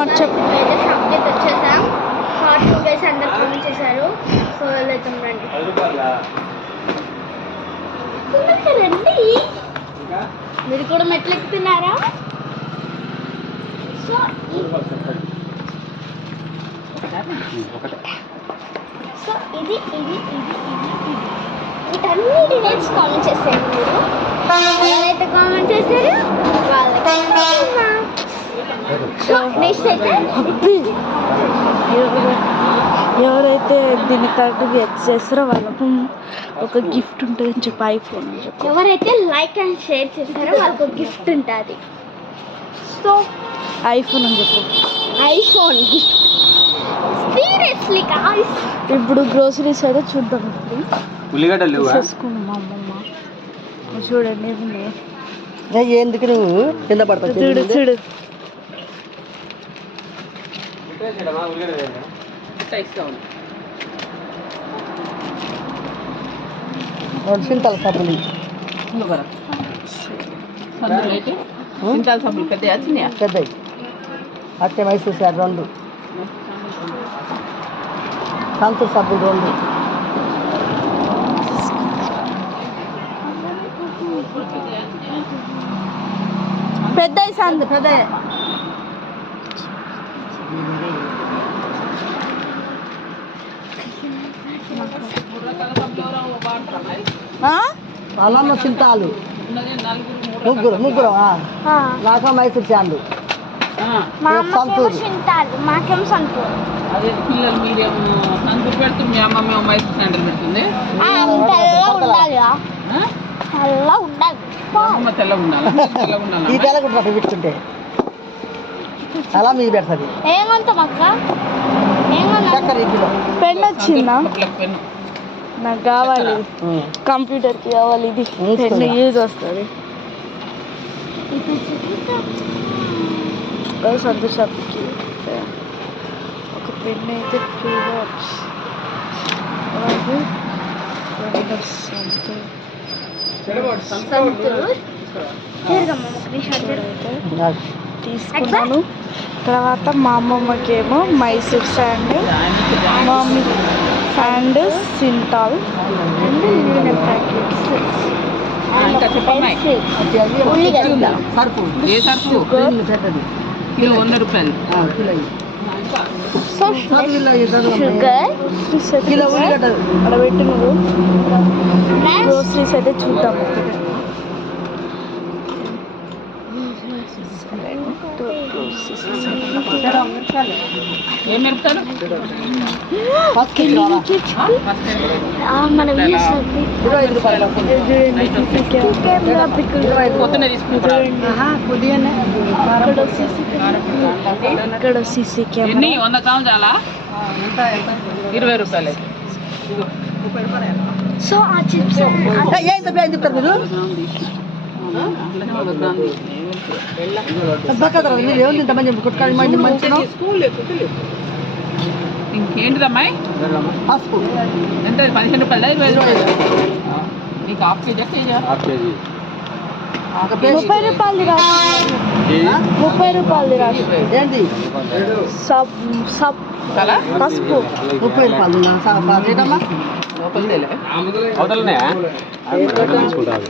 అయితే సబ్జెక్ట్ వచ్చేసాం. Heart 2 days అందరు ఫోన్ చేశారు. సో వెళ్తాం రండి. రండి, మీరు కూడా మెట్లు ఎక్కుతున్నారా? సో సో ఇది ఇది ఇది ఇది ఇది వీటన్నిటి నేమ్స్ కామెంట్ చేశారు. మీరు ఎవరైతే కామెంట్ చేశారో వాళ్ళకి సో నెక్స్ట్ అయితే ఎవరైతే దీన్ని కరెక్ట్గా గెస్ చేస్తారో వాళ్ళకు ఒక గిఫ్ట్ ఉంటుందని చెప్పి ఐఫోన్ అని చెప్పి. ఎవరైతే లైక్ అండ్ షేర్ చేస్తారో వాళ్ళకి ఒక గిఫ్ట్ ఉంటుంది. సో ఐఫోన్ అని చెప్పు. IPhone gift seriously guys. ఇప్పుడు గ్రోసరీస్ అయితే చూద్దాం. ఇప్పుడు ఉల్లిగడ్డలు తీసుకున్నాం మా అమ్మమ్మ. చూడండి ఎందుకు నువ్వు కింద పడతావు? చూడు చూడు. సింతల సబ్బులు సింతల సబ్బులు పెద్దవి అట్టే మైసూర్ సార్ 2 సంతూర్ సబ్బులు 2 పెద్ద సందు పెద్ద అల్లమ్మ చింతాలు ముగ్గురు నాక మైసూర్ చాండు సంతూరు మాకేమో సంతూరు. అదే పిల్లలు మీరేమో సంతూరు పెడుతుంది, మీ అమ్మ మేము మైసూర్ శాండల్ పెడుతుంది. అమ్మ తెల్లగా ఉండాలి, తెల్లగా ఉండాలి. ఈ తెల్లగుంటా పెట్టుకుంటే అలా మీకు పెడుతుంది. ఏమంటాం అక్క? చక్కర ఇంటిలో పెన్ వచ్చిందా? పెన్ను నాకు కావాలి, కంప్యూటర్కి కావాలి. ఇది పెన్ యూజ్ వస్తుంది. సంతోషానికి ఒక పెన్ అయితే 2 వాట్స్. తీసుకున్నాను. తర్వాత మా అమ్మమ్మకేమో Mysore sand, mummy and Cinthol packets. సరుపు ఏ సరుపు కిలో 100 రూపాయలు. షుగర్ కిలో ఉల్లిగడ్డ అడబెట్టి నువ్వు గ్రోసరీస్ అయితే చూద్దాం. ఏం మిరపకాయలు? మన పొద్దున్నే తీసుకుంటారా? ఇక్కడ సీసీ కెమెరా. ఎన్ని 100 గ్రాములు చాలా? 20 రూపాయలు. సో ఆ చిప్స్ ఏం చెప్తారు మీరు? ఏముంది ఇంతమంది కొట్టుకోవాలి మంచిగా. ఇంకేంటిదమ్మాయి? పసుపు ఎంత? 15 రూపాయలు, 20 రూపాయలు. నీకు హాఫ్ కేజీ కేజీ? 30 రూపాయలు రాసి 30 రూపాయలు రాసి ఏంటి సబ్ సబ్ చాలా పసుపు 30 రూపాయలు లోపలిదేలే అవతలనే తీసుకుంటారు.